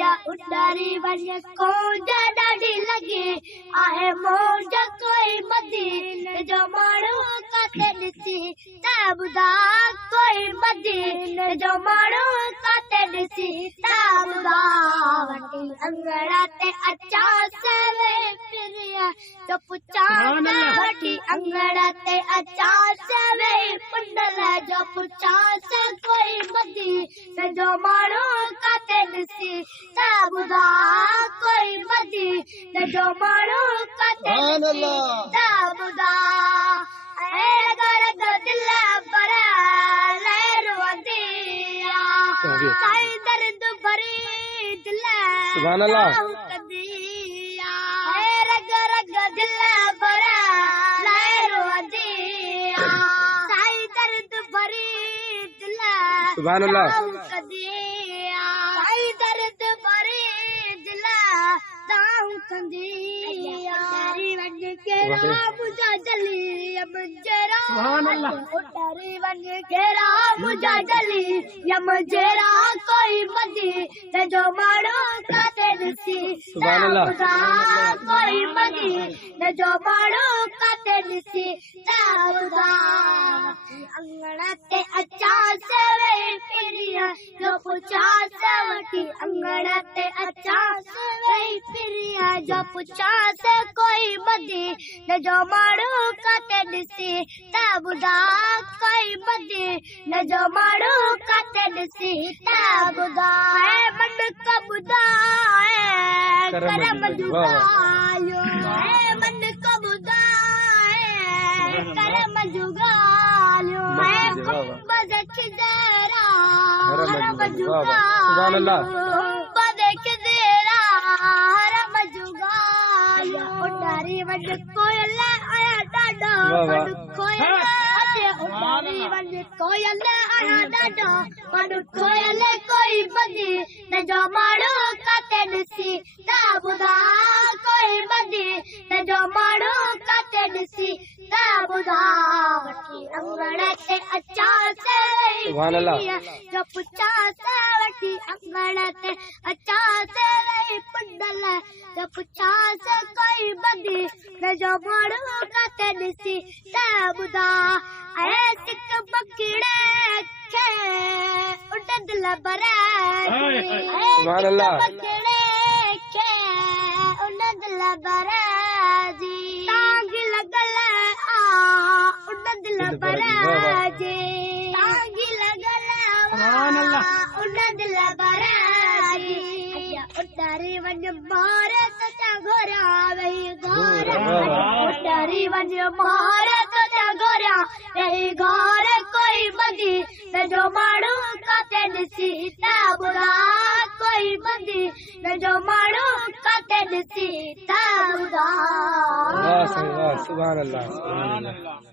आजा उडारी वञ कोंज ॾाढी लॻे आहे मौज कोई मदीने जो माण्हू काथे ॾिसी त ॿुधा कोई मदीने जो माण्हू काथे ॾिसी त ॿुधा वठी अंगड़ा ते अचा सवे फिरिया जो पुछां वठी अंगड़ा ते अचा सवे पुंडल जो पुछां कोई मदीने जो माण्हू काथे ॾिसी त ॿुधा कोई मदीने जो माण्हू काथे ॾिसी त ॿुधा रग रग दिल पर रोंदी साईं दर्द भरी दिल सुभान अल्लाह कंदी रग रग दिल पर रोंदी साईं दर्द भरी दिल सुभान अल्लाह कंदी साईं दर्द भरी दिल दाऊं कंदी वञ केरा मुंहिंजा जली मुंहिंजा उतारी वञ केरा मुंहिंजा जली मुंहिंजा कोई मदीने जो माण्हू काथे ॾिसी सुभान अल्लाह कोई मदीने जो माण्हू काथे ॾिसी त ॿुधा अंगड़ा ते अचा सवे फिरिया जो पुछां वठी अंगड़ा ते अचा सवे फिरिया जो पुछां कोई मदीने जो माण्हू काथे ॾिसी त ॿुधा कोई मदीने जो माण्हू काथे ॾिसी त ॿुधा मन कबुधा करम जुगायो मन कबुधा करम जुगायो बद खिदरा करम जुगायो बद खिदरा करम जुगायो उडारी वञ कोयल आया ॾाढो वॾो कोयल उडारी वञ कोयल आया ॾाढो वॾो कोयल कोई मदीने जो माण्हू काथे ॾिसी त ॿुधा कोई मदीने जो माण्हू काथे ॾिसी त ॿुधा वठी अंगड़ ते अचा सुभान अल्लाह जो पुछां वठी अंगड़ ते अचा पुंडल जो पुछां कोई मदीने जो माण्हू काथे ॾिसी त ॿुधा ऐं सिक बकड़े खे उन दिल भराए सुभान अल्लाह बकड़े खे उन दिल भराए टांग लॻल उन दिल भराए टांग लॻल उन दिल भराए उतारी वञ भारत जा घोरा वही घर उतारी वञ भारत जा घोरा वही घर कोई मदीने जो माण्हू काथे ॾिसी त ॿुधा कोई मदीने जो माण्हू काथे ॾिसी त ॿुधा सुभान अल्लाह